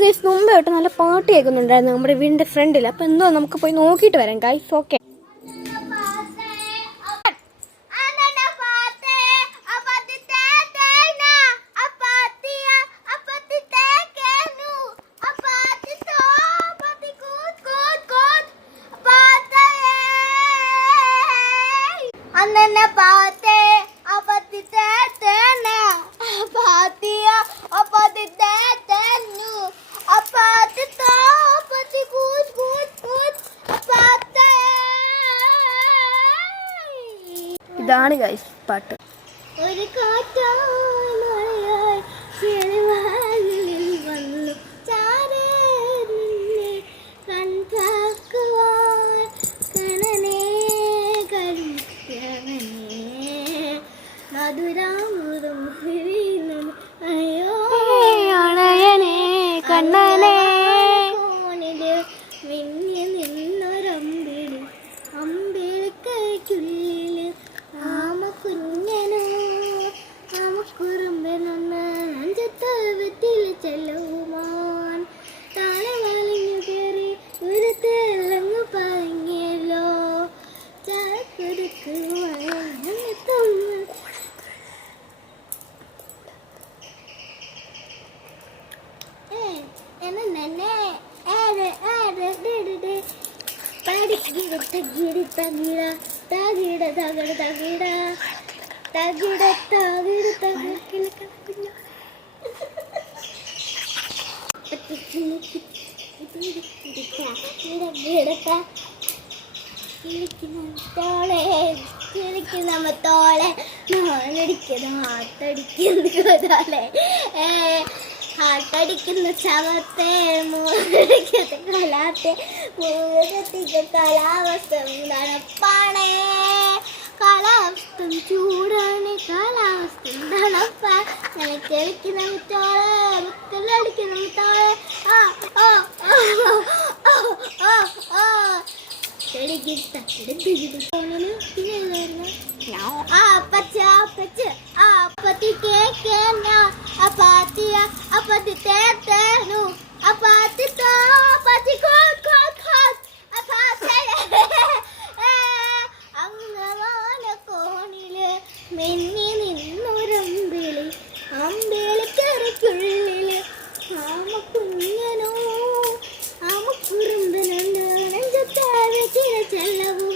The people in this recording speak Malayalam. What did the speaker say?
ഗൈസ് മുമ്പേ തൊട്ട് നല്ല പാട്ട് കേൾക്കുന്നുണ്ടായിരുന്നു നമ്മുടെ വീടിൻ്റെ ഫ്രണ്ടിൽ. അപ്പോൾ എന്തോ നമുക്ക് പോയി നോക്കിയിട്ട് വരാം ഗൈസ്. ഓക്കെ. ഇതാണ് ഗൈസ് പാട്ട്. ഒരു മധുരാമൃതം അയ്യോ കണ്ണനെ കോണില് മിന്നി നിന്നൊരമ്പിളി അമ്പിളിക്കൈക്കുള്ളില് ആമക്കുഞ്ഞനോ ആമക്കുറുമ്പനൊന്ന് അഞ്ചത്തവത്തില് ചെല്ലുമാൻ താഴെ വലിഞ്ഞു കയറി ഒരു തെളങ്ങു പങ്ങിയല്ലോ ചാക്കുരുക്ക് ഹാട്ടടിക്കുന്ന ചവത്തെ മൂടിക്കുന്ന കലാത്തെ മൂകത്തിക്ക കാലാവസ്ഥ തണുപ്പാണേ കാലാവസ്ഥ ചൂടാണ് കാലാവസ്ഥ തണുപ്പാ കളിക്കുന്ന മുത്തോളെ മുത്തലടിക്കുന്ന മുത്തോളെ കോണില് മെന്നി നിന്നൊരമ്പിളി അമ്പിളിക്കരയ്ക്കുള്ളില് ആമക്കുഞ്ഞനോ ആമക്കുറുമ്പനുണ്ട് നെഞ്ചത്താവെ ചില ചെല്ലവോ